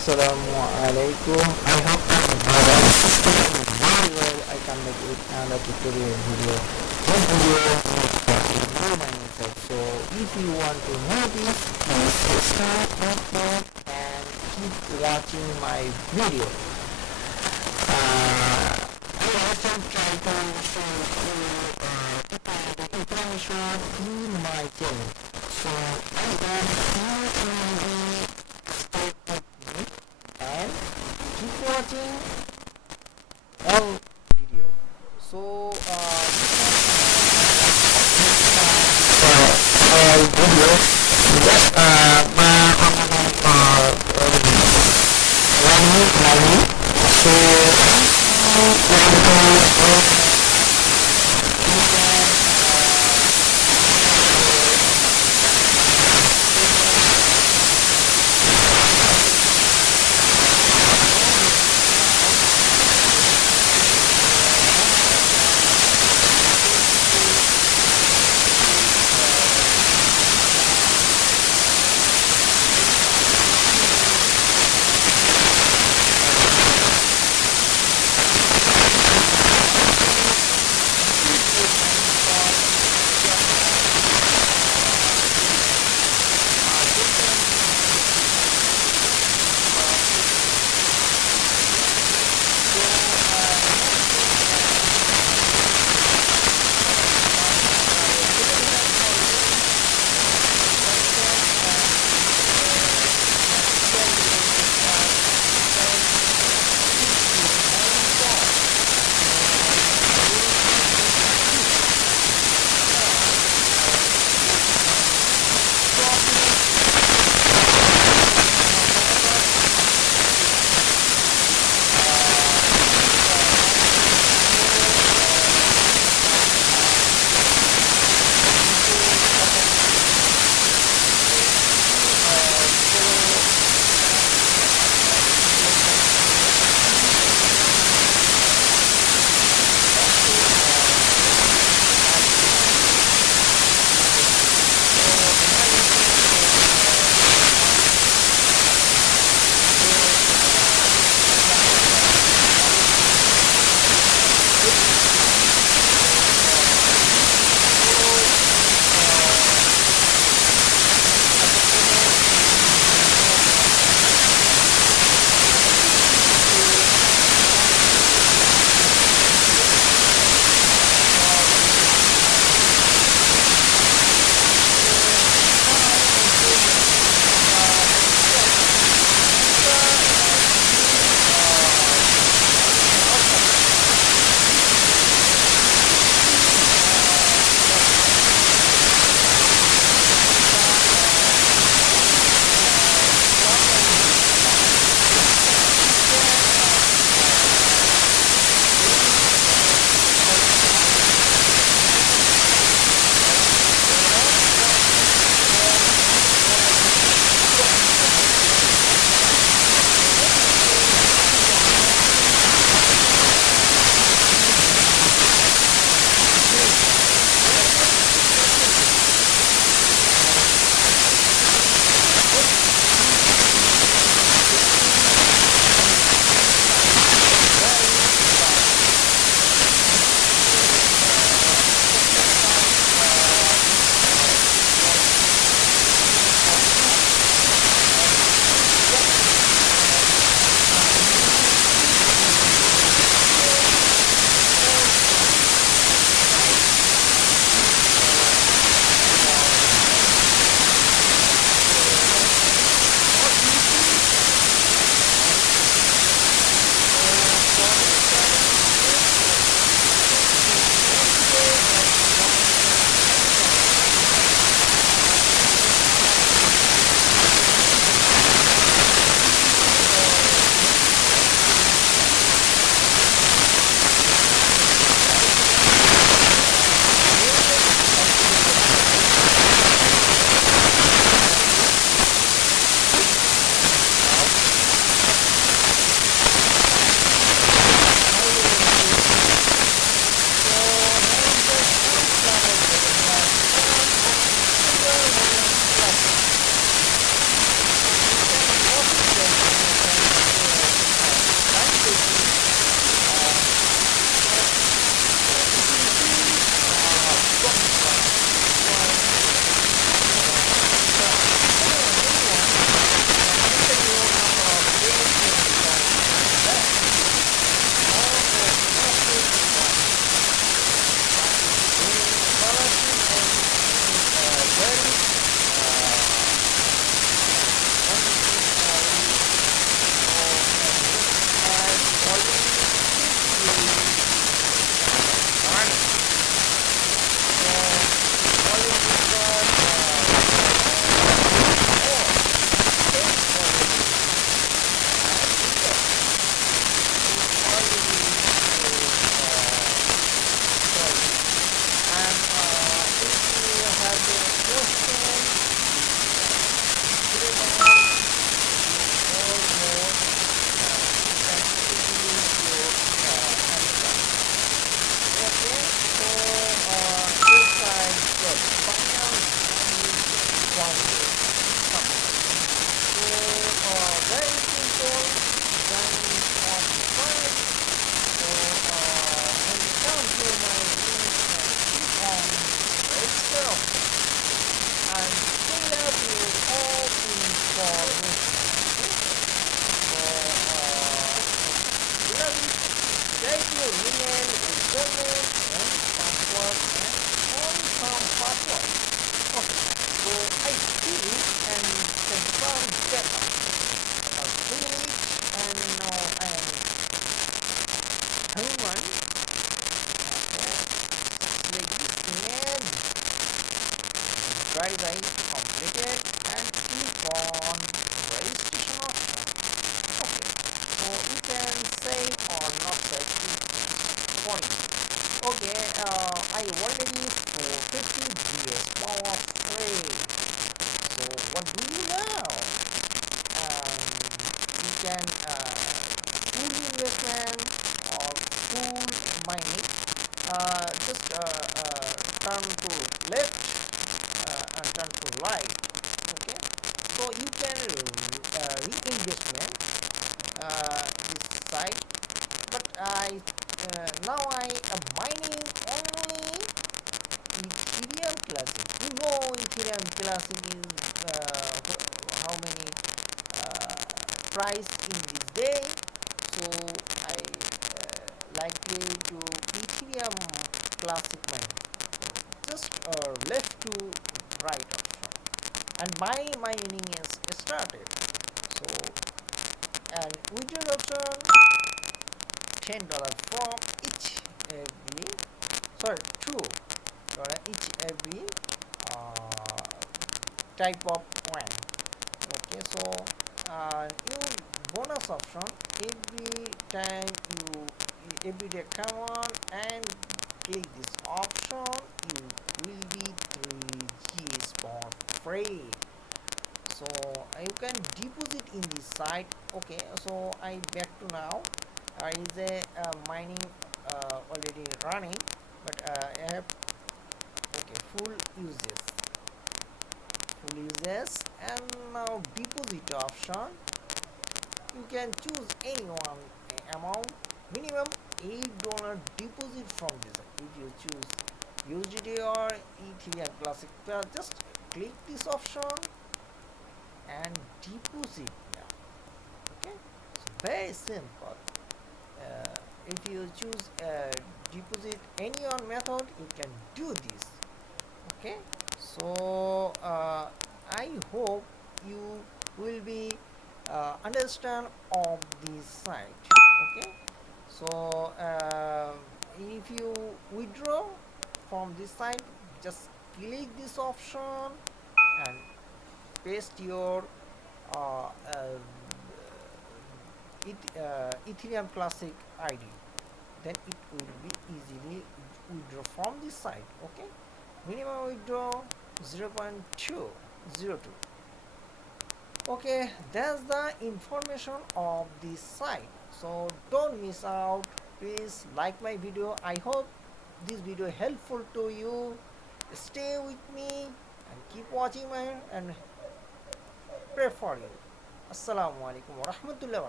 Assalamualaikum. I hope everyone is doing very well. I come back with another tutorial video. This video is for new mining site. So if you want to know this, please start with that and keep watching my video. I also try to show you the information in my channel. So I hope you will stay with me and keep watching all video. So all video just money. So Okay, I already 450 GS power free. So what do you now? You can full investment or full mining. Just turn to left and turn to right. Okay, so you can reinvestment this side, but I now I am mining only Ethereum Classic. You know Ethereum Classic is how many price in this day. So I likely to Ethereum Classic mining. Just left to right option, and my mining is started. So and withdrawal option $10 from each every $2 each every uh, type of coin. Okay, so you bonus option every time you every day come on and click this option, you will be 3Gs for free. So you can deposit in this site. Okay, so I back to now. Is a mining already running, but I have full uses, and now deposit option. You can choose any one amount, minimum $8 deposit from this. If you choose USDT or Ethereum Classic, just click this option and deposit now. Okay, so very simple. If you choose deposit any one method, you can do this. Okay, so I hope you will be understand of this site. Okay, so if you withdraw from this site, just click this option and paste your uh, uh, Ethereum Classic ID. Then it will be easily withdraw from this site. Okay, minimum withdraw 0.202. Okay, that's the information of this site. So don't miss out. Please like my video. I hope this video helpful to you. Stay with me and keep watching my and pray for you. Assalamu alaikum wa rahmatullahi wa barakatuh.